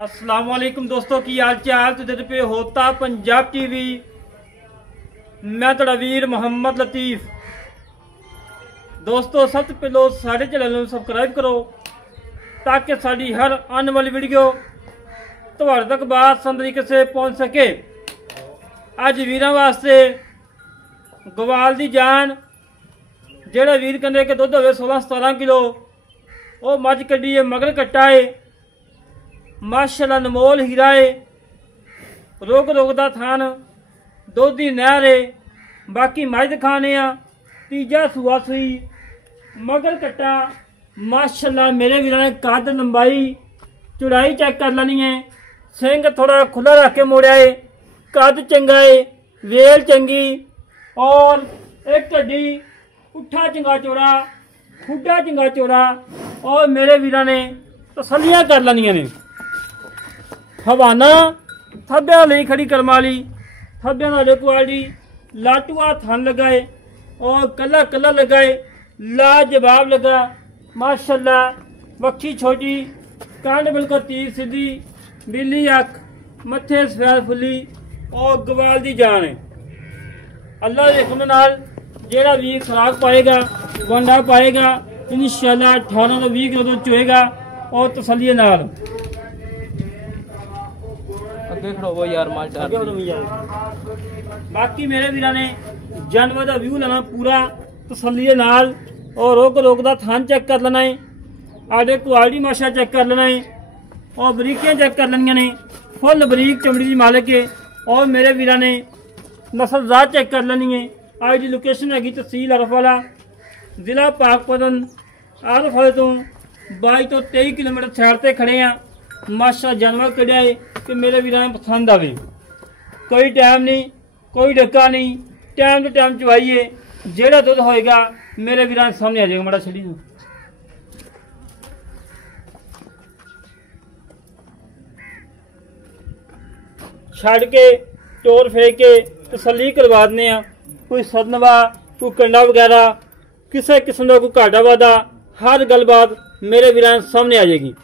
अस्सलाम वालेकुम दोस्तों की हाल चाल तुझे पे होता पंजाब टीवी। मैं तुहाडा वीर मोहम्मद लतीफ। दोस्तों सब तो पहले सारे चैनल में सबसक्राइब करो ताकि साड़ी हर आने वाली वीडियो तुहाडे तक बासानी तरीके से पहुंच सके। अज वीर वास्ते गवाल दी जान जेड़ा वीर कहते कि दुध हो 16-17 किलो वो मझ कड्डी है, मगर कट्टा है माशाअल्लाह अनमोल हीरा है, रोग दा थान दुध की नहर है। बाकी मझ दिखाने तीजा सूआ सुई मगर कट्टा माशाअल्लाह मेरे वीर ने कद लंबाई चौड़ाई चेक कर लेनी है। सिंग थोड़ा खुला रख के मोड़िया है, कद चंगा है, वेल चंगी और एक हड्डी पुट्ठा चंगा चौड़ा खुडा चंगा चौड़ा और मेरे वीर ने तसलियां कर लेनिया ने। हवाना थब्या नहीं खड़ी करम वाली थब्या नाले क्वालिटी लाटूआ थान लगाए और कला कला लगाए लाजवाब लगा माशाअल्लाह। वक्खी छोटी कांड बिल्कुल तीर सीधी बिल्ली अख मथे सफेद फुली और गवाल दी जान है। अल्लाह के हुक्म नाल जेड़ा वीर खुराक पाएगा वंडा पाएगा इंशाअल्लाह 18 तो 20 किलो दूध चुएगा और तसल्ली नाल वो यार माल बाकी मेरे वीर ने जानवर का व्यू लेना पूरा तसल्ली नाल और रोक दा थान चेक कर लेना है, आडे क्वालिटी माशा चेक कर लेना है और बरीकियां चेक कर लेनिया ने। फुल बरीक चमड़ी की मालिक है और मेरे वीर ने नस्ल जात चेक कर लेनी है। आज की लोकेशन हैगी तहसील अरफवाला जिला पाकपतन अरफवाले तो 22 तो 23 किलोमीटर साइड से खड़े हैं। माशा जानवर कढ़िया है कि मेरे वीर पसंद आवे। कोई टाइम नहीं कोई डक्का नहीं, टाइम टू टाइम चवाइए जेड़ा दुध होएगा मेरे वीर सामने आ जाएगा। माड़ा छड़ी छड़ के टोर फेंक के तसल्ली करवा देने। कोई सदनवा कोई कंडा वगैरह किसी किस्म का कोई घाटा वादा हर गलबात मेरे वीर सामने आ जाएगी।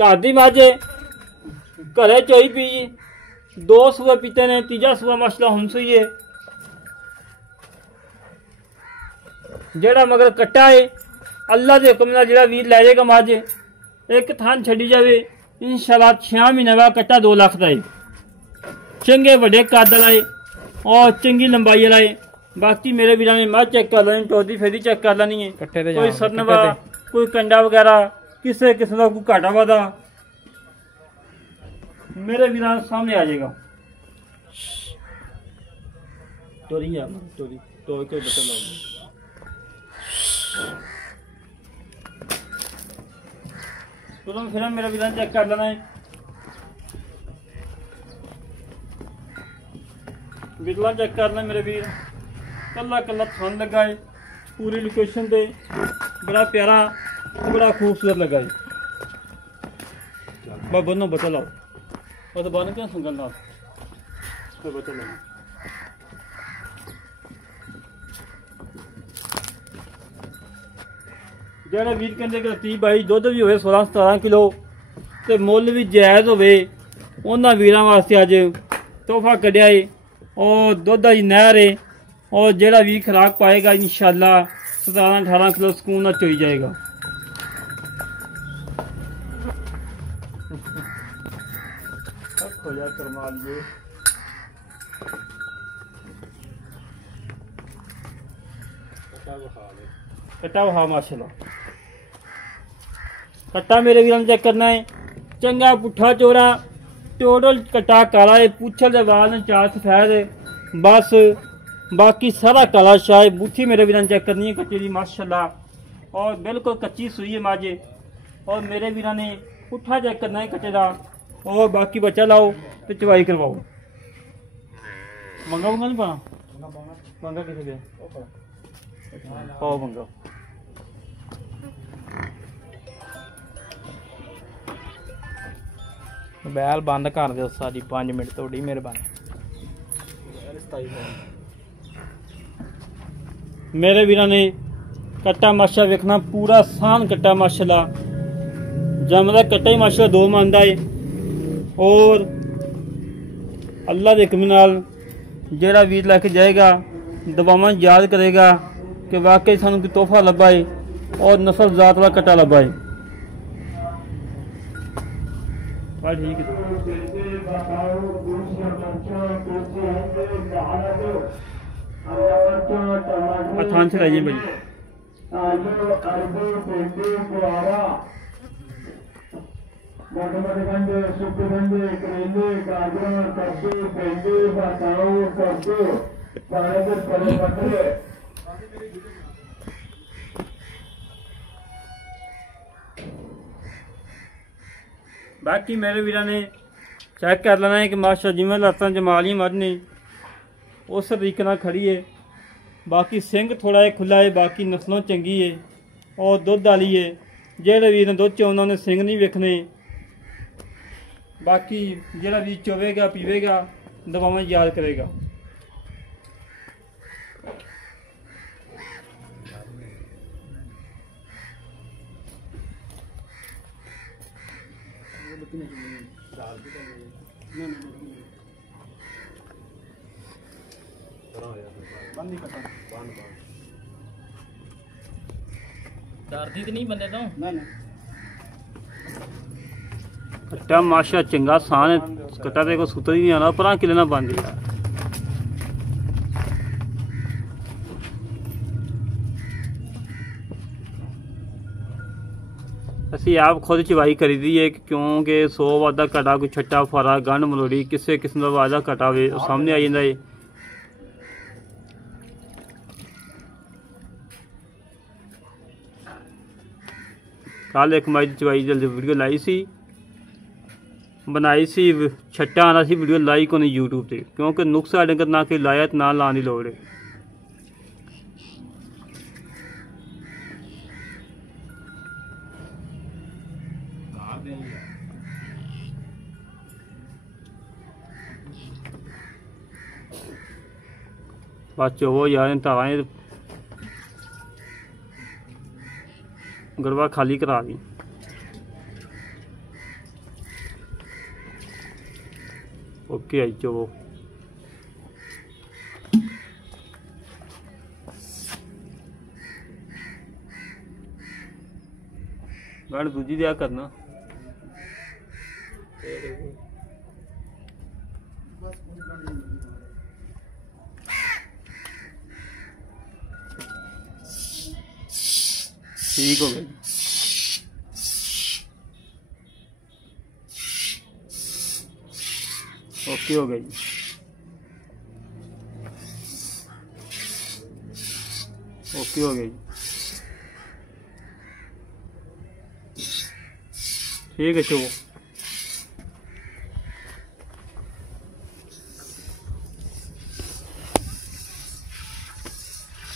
घर दी मझ घरे चोई पी 2 सूए पीते ने, तीजा सूआ माशाअल्लाह हुन सुई है। जेड़ा मगर कट्टा है अल्लाह के हुक्म नाल जेड़ा वीर लै जाएगा मझ एक थान छड़ी जाए इंशाअल्लाह 6 महीने बाद कट्टा 2 लाख का है। चंगे वड्डे कद वाला है और चंगी लंबाई वाला है। बाकी मेरे वीर ने मझ चेक कर लेनी, टोदी फेदी चेक कर लेनी है। कोई सरनवा कोई कंडा वगैरह किसी किस्म का कोई घाटा वादा मेरे वीर सामने आ जाएगा। टोरी आ टोरी टोरी के बटन फिर मेरा वीर चेक कर लेना है। बिरला चेक करना मेरे वीर कला कला थान लगा है पूरी लोकेशन पे बड़ा प्यारा बड़ा खूबसूरत लगा है। बनो बचा लाओ वो तो बन क्या सुन ला बचा लो। जरा वीर कहते कि 30-22 दुध भी हो 16-17 किलो तो मुल भी जायज़ होवे उन्होंने वीरों वास्ते अज तोहफा कढ़िया है और दुध की नहर है और जेड़ा भी खुराक पाएगा इंशाअल्लाह 17-18 किलो सुकून ना चोई जाएगा। कट्टा वहा माशाअल्लाह कट्टा मेरे वीर चेक करना है। चंगा पुट्ठा चोरा टोटल कट्टा काला है, पूछल दे वाल चार सफेद है बस बाकी सारा काला शाह। बूथी मेरे वीर चेक करनी है कच्चे की माशाअल्लाह और बिल्कुल कच्ची सुई है माजे। और मेरे वीर ने पुट्ठा चेक करना है कच्चे का और बाकी बच्चा लाओ तो चवाई करवाओ। मंगा मंगा नहीं पाना मंगा किसे दे पाओ मंगा। बैल बंद कर दो सारी 5 मिनट थोड़ी मेहरबानी। मेरे वीर ने कट्टा माशा वेखना पूरा सान कट्टा माशाअल्लाह जमदा कट्टा ही माशाअल्लाह 2 मन दा है और अल्लाह के हुक्म नाल जेड़ा वीर लैके जाएगा दवावां याद करेगा कि वाकई सानू कोई तोहफा लब्भा है और नस्ल जात वाला कट्टा लब्भा है। ठीक है थान से लाइए भाई। बाकी मेरे वीर ने चेक कर लेना है कि माशा जिमें लत्तां जमाली मझ ने उस तरीके नाल खड़ी है। बाकी सिंग थोड़ा है खुला है, बाकी नस्लों चंगी है और दुध वाली है। जेड़े वीर ने दुध चोना उन्हें सिंग नहीं वेखने। बाकी जेड़ा वीर चोवेगा पीवेगा दवावां याद करेगा। दर्दी तो नहीं बंदे तो कट्टा माशा चंगा सान कट्टा ते को सुतर ही नहीं आना परा किले ना बंद यार। असी आप खुद चवाई करी दी है क्योंकि 100 वादा कटा कोई छट्टा फारा गंढ मलोड़ी किसी किस्म का वादा कटा वे सामने आई जाता है। कल एक माई चवाई जल्दी वीडियो लाई सी बनाई सी छट्टा आना सी वीडियो लाई को नहीं यूट्यूब पे क्योंकि नुक्स साढ़े कर ना कोई लाया तो ना लाने की लोड़ है। बस चोवो यार तारा गड़वा खाली करा दी। ओके आई चोवो गाड़ दूजी दिया करना। ठीक हो गई। ओके हो गई। ओके हो गई। ठीक है चलो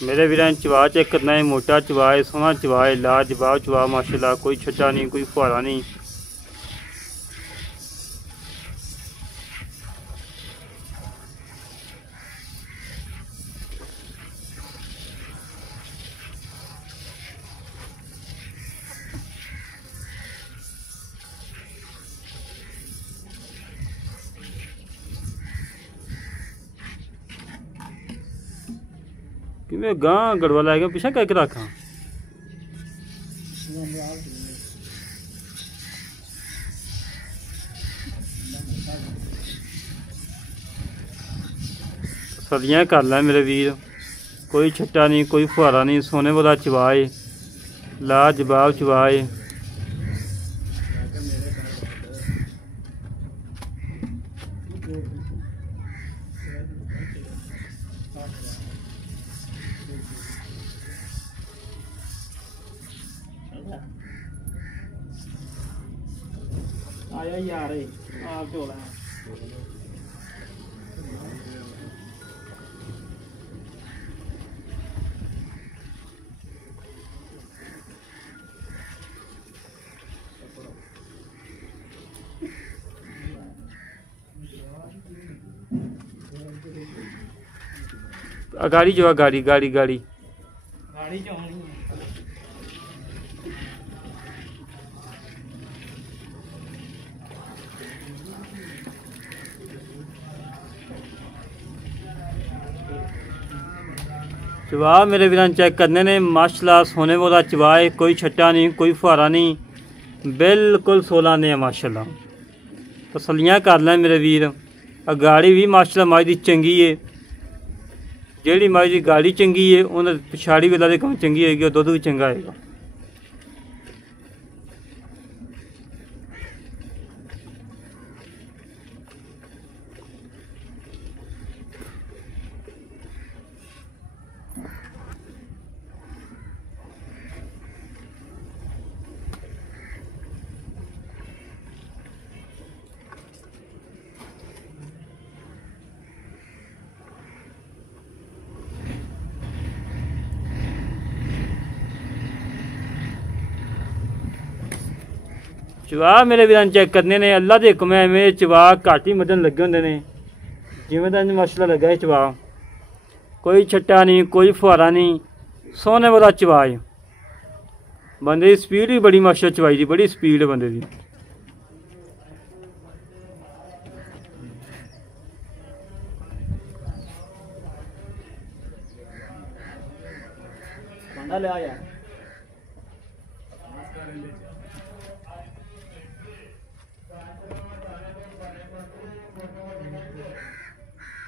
मेरे वीर चवा चेक करना है। मोटा चवा है, सोहना चवा है, लाजवाब चवा माशाल्लाह। कोई छट्टा नहीं, कोई फुहारा नहीं। कि मैं गां गड़वा ला के पीछे कह रखा सदियाँ कर लै मेरे वीर। कोई छट्टा नहीं, कोई फुहारा नहीं, सोने वाला चवाए, लाजवाब चवाए। आया यार आप चोला गाड़ी जो गाड़ी गाड़ी गाड़ी गाड़ी जो चवा मेरे वीर चेक करने ने माशाल्लाह सोने वाला चवा है, कोई छट्टा नहीं, कोई फुहारा नहीं, बिल्कुल 16 ने है माशाल्लाह। तसलियां कर लें मेरे वीर। गाड़ी भी माशाल्लाह मज की चंगी है, जेड़ी मज की गाड़ी चंगी है उन्हें पिछाड़ी वेला दे कम चंगी होगी और दुध भी चंगा आएगा। चवा मेरे वीर चेक करने ने अल्लाह के हुक्म है, में चवा घट ही मदन लगे होंगे ने, जिमें का माशाल्लाह लगा है चवा, कोई छट्टा नहीं, कोई फुहारा नहीं, सोने वाला चवा है। बंदे की स्पीड भी बड़ी माशाल्लाह चवाई की, बड़ी स्पीड है बंदे की। ले आ यार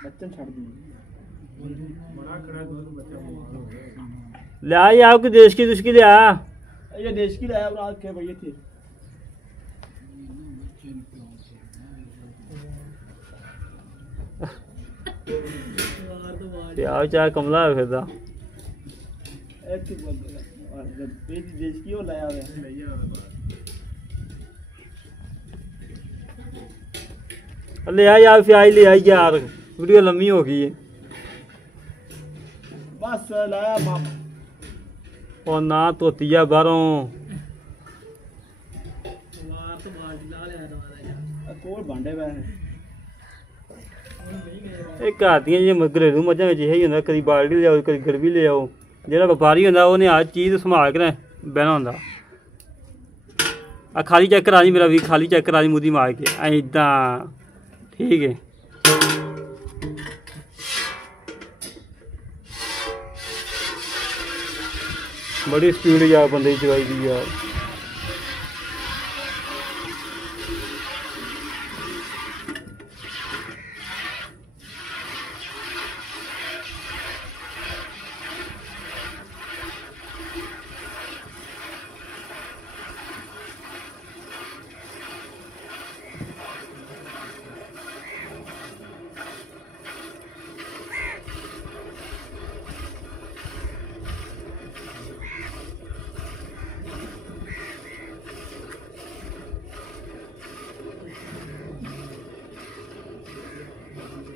बच्चन छड़ दी ले आई आपके देश की दुश्की ले आ, ये देश की लाया रात के भैया थे। प्याज चाह कमला है फिर देश की हो लाया ले आ यार, प्याज ले आई यार, वीडियो लंबी हो गई है। बस लाया मामा और ना धोतिया बाहरों कोल भांडे पे घर दियां घरेलू मझां विच यही होंदा, कदी बाल्टी ले आओ कदी गड़बी ले आओ। जेह्ड़ा व्यापारी होंदा उन्हें हर चीज़ संभाल के बहना होंदा। आ खाली चेक करा दी मेरा भी, खाली चेक करा दी मुद्दी मार के इदां ठीक है। बड़ी स्पीड यार बंदे की चलाई दी यार।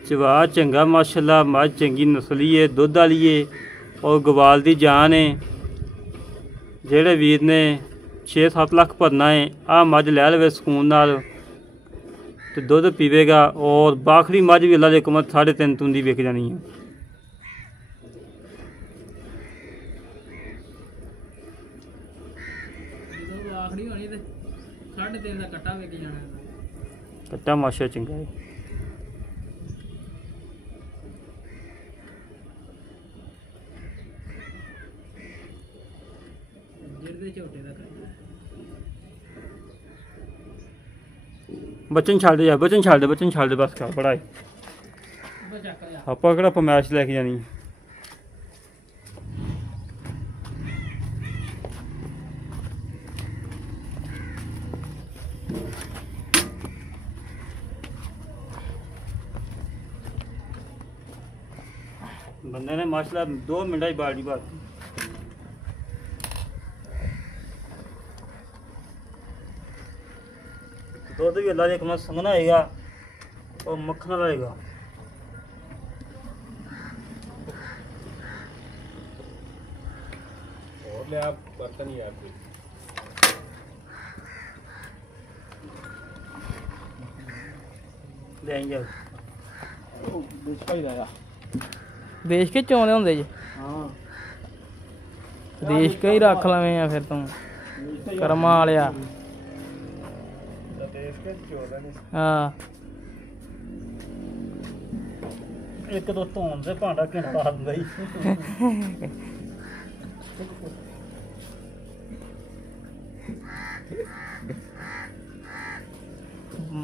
चवा चंगा माशाल्लाह, मझ चंगी नस्ली है, दुध वाली है और गवाल की जान है। जेड़े वीर ने 6-7 लाख भरना है आ मझ लै लवे सुकून नाल ते दुध पीवेगा और बाखड़ी मझ भी अल्लाह दे हुक्म 3.5 तुंदी विक जानी है। कट्टा माशा चंगा है। बच्चन छड़ दे यार, बच्चन छड़ दे, बच्चन छड़ दे बस कर पढ़ाई। ਆਪਾਂ ਕਿਹੜਾ ਪਮੈਸ਼ ਲੈ ਕੇ ਜਾਣੀ बंदे ने माशाल्लाह 2 मिनट ही बाल्टी भर दूध भी अल्लाह के संगना आएगा और मक्खन रहेगा। और ले आप बर्तन ही आप ले आएंगे देश के चौंदे होंगे जी। हाँ देश का ही रख लवें या फिर तू कर्मा वालिया। देश ਹਾਂ ਇੱਕ ਦੋ ਧੋਣ ਦੇ ਭਾਂਡਾ ਘੰਟਾ ਦਿੰਦਾ ਹੀ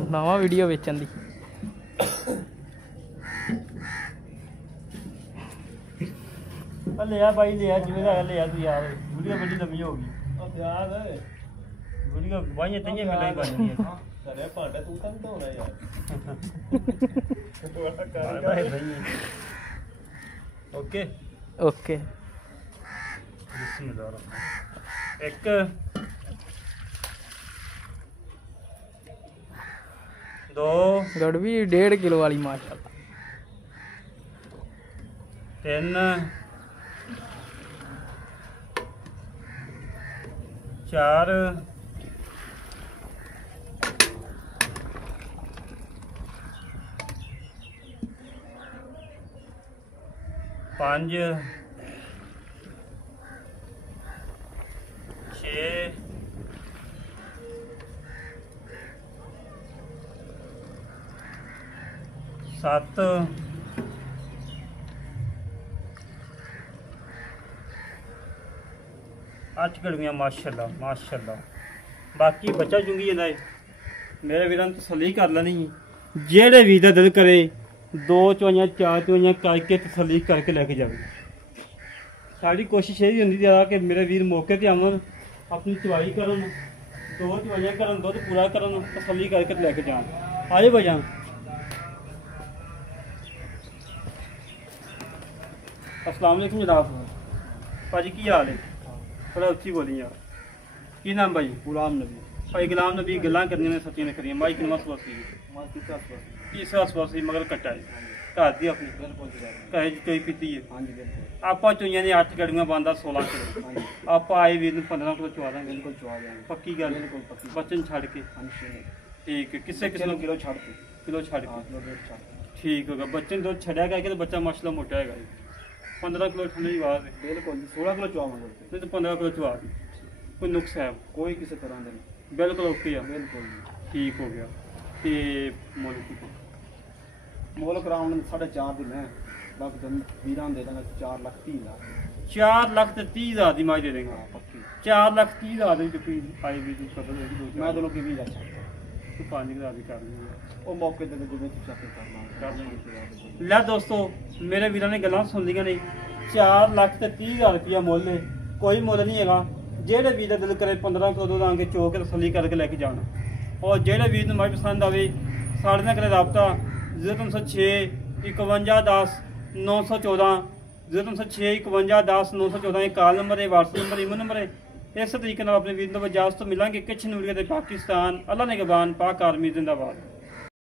ਨਵਾਂ ਵੀਡੀਓ ਵੇਚਣ ਦੀ ਲਿਆ ਬਾਈ ਲਿਆ ਜਿਵੇਂ ਦਾ ਲਿਆ ਤੂੰ ਯਾਰ ਵੀਡੀਓ ਬੜੀ ਲੰਮੀ ਹੋ ਗਈ ਯਾਰ ਵੀਡੀਓ ਬਾਈਆਂ ਤਈਆਂ ਮਿਲਾਂ ਹੀ ਬਣਨੀ ਹੈ ਸਰੇ ਭਾਂਡਾ ਤੂੰ ਤਾਂ ਧੋਣਾ ਯਾਰ ਓਕੇ ਓਕੇ ਇੱਕ ਦੋ ਗੜਵੀ 1.5 ਕਿਲੋ ਵਾਲੀ ਮਾਸ਼ਾਅੱਲਾ ਤਿੰਨ ਚਾਰ ਪੰਜ ਛੇ ਸੱਤ ਅੱਠ ਗੜਵੀਆਂ ਮਾਸ਼ਾਅੱਲਾ ਮਾਸ਼ਾਅੱਲਾ ਬਾਕੀ ਬੱਚਾ ਚੁੰਗੀ ਜਾਂਦਾ ਹੈ ਮੇਰੇ ਵੀਰਾਂ ਨੂੰ ਤਸੱਲੀ ਕਰ ਲੈਣੀ ਜਿਹੜੇ ਵੀ ਦਾ ਦਿਲ ਕਰੇ 2 ਚਵਾਈਆਂ 4 ਚਵਾਈਆਂ ਕਰਕੇ ਤਸੱਲੀ ਕਰਕੇ ਲੈ ਕੇ ਜਾਵੇ ਸਾਡੀ ਕੋਸ਼ਿਸ਼ ਇਹ ਹੁੰਦੀ ਹੈ ਕਿ ਮੇਰੇ ਵੀਰ ਮੌਕੇ ਤੇ ਆਉਣ ਆਪਣੀ ਚਵਾਈ ਕਰਨ 2 ਚਵਾਈਆਂ ਕਰਨ ਦੁੱਧ ਪੂਰਾ ਕਰਨ ਤਸੱਲੀ ਕਰਕੇ ਲੈ ਕੇ ਜਾਣ ਆਏ ਵਜਾਂ अस्सलाम वालेकुम जनाब भाजी की हाल है थोड़ा उच्ची बोली यार की नाम भाई गुलाम नबी भाई गुलाम नबी गल्लां करनियां ने सच्चियां करियां माई किनवा सवासी तीसरा सवासी मगर कट्टा है घर दी अपनी घरे चोई पीती है ਆਪਾਂ ਚੋਈਆਂ ਨੇ 8 ਗੜੀਆਂ ਬੰਦਾ 16 ਕਿਲੋ ਆਪਾਂ ਆਏ ਵੀਰ ਨੂੰ 15 ਕਿਲੋ ਚਵਾ ਦਾਂਗੇ ਬਿਲਕੁਲ ਚਵਾ ਦਾਂਗੇ ਪੱਕੀ ਗੱਲ ਬਿਲਕੁਲ ਪੱਕੀ ਬੱਚਨ ਛੱਡ ਕੇ ਠੀਕ ਹੈ ਕਿਸੇ ਕਿਸੇ ਨੂੰ ਕਿਲੋ ਛੱਡ ਕੇ ਠੀਕ ਹੋਗਾ ਬੱਚੇ ਨੂੰ ਦੁੱਧ ਛੱਡਿਆ ਕਰਕੇ ਤਾਂ ਬੱਚਾ ਮਾਸ਼ਾਅੱਲਾ ਮੋਟਾ ਹੈਗਾ 15 ਕਿਲੋ ਠੰਡੇ ਦੀ ਆਵਾਜ਼ ਹੈ ਬਿਲਕੁਲ 16 ਕਿਲੋ ਚਵਾਵਾਂਗੇ ਨਹੀਂ ਤਾਂ 15 ਕਿਲੋ ਚਵਾ ਦੀ ਕੋਈ ਨੁਕਸ ਹੈ ਕੋਈ ਕਿਸੇ ਤਰ੍ਹਾਂ ਦਾ ਨਹੀਂ ਬਿਲਕੁਲ ਓਕੇ ਆ ਬਿਲਕੁਲ ਠੀਕ ਹੋ ਗਿਆ ਤੇ ਮੁੱਲ ਕੀ ਮੁੱਲ ਕਰਾਉਣ 4.5 ਦੀ ਮੈਂ ਬਾਕੀ ਤੁਹਾਨੂੰ ਵੀਰਾਂ ਦੇ ਦਾਂਗਾ 4 ਲੱਖ 30 ਹਜ਼ਾਰ 4 ਲੱਖ ਤੇ 30 ਹਜ਼ਾਰ ਦੀ ਮਾਈ ਦੇ ਦੇਗਾ ਪੱਕੀ 4 ਲੱਖ 30 ਹਜ਼ਾਰ ਦੀ ਕੋਈ ਆਈ ਵੀ ਦੀ ਕਦਰ ਹੋਈ ਮੈਂ ਤੁਹਾਨੂੰ ਕੀ 20 ਲੱਖ ਤੂੰ 5000 ਦੀ ਕਰ ਲਈ ਉਹ ਮੌਕੇ ਤੇ ਜਿਵੇਂ ਤੁਸੀਂ ਚੱਕ ਕਰਨਾ ਲੈ ਦੋਸਤੋ ਮੇਰੇ ਵੀਰਾਂ ਨੇ ਗੱਲਾਂ ਸੁਣ ਲਈਆਂ ਨੇ 4 ਲੱਖ ਤੇ 30 ਹਜ਼ਾਰ ਰੁਪਇਆ ਮੁੱਲ ਹੈ ਕੋਈ ਮੁੱਲ ਨਹੀਂ ਹੈਗਾ ਜਿਹੜੇ ਵੀਰ ਦਾ ਦਿਲ ਕਰੇ 15 ਕਿਲੋ ਦਾਂਗੇ ਚੋ ਕੇ ਤਸੱਲੀ ਕਰਕੇ ਲੈ ਕੇ ਜਾਣਾ ਔਰ ਜਿਹੜੇ ਵੀਰ ਨੂੰ ਮਾਈ ਪਸੰਦ ਆਵੇ ਸਾਡੇ ਨਾਲ ਕਰੇ ਰਾਬਤਾ 0306 51 10 914 0306 51 10 914 ਇਹ ਕਾਲ ਨੰਬਰ ਹੈ WhatsApp ਨੰਬਰ ਈਮੇਲ ਨੰਬਰ ਹੈ ਇਸ ਤਰੀਕੇ ਨਾਲ ਆਪਣੇ ਵੀਰ ਨੂੰ ਇਜਾਜ਼ਤ ਮਿਲਾਂਗੇ ਕਿਛ ਨੂਰੀਆ ਦੇ ਪਾਕਿਸਤਾਨ ਅੱਲਾ ਨਿਗਹਬਾਨ ਪਾਕ ਆਰਮੀ ਜ਼ਿੰਦਾਬਾਦ।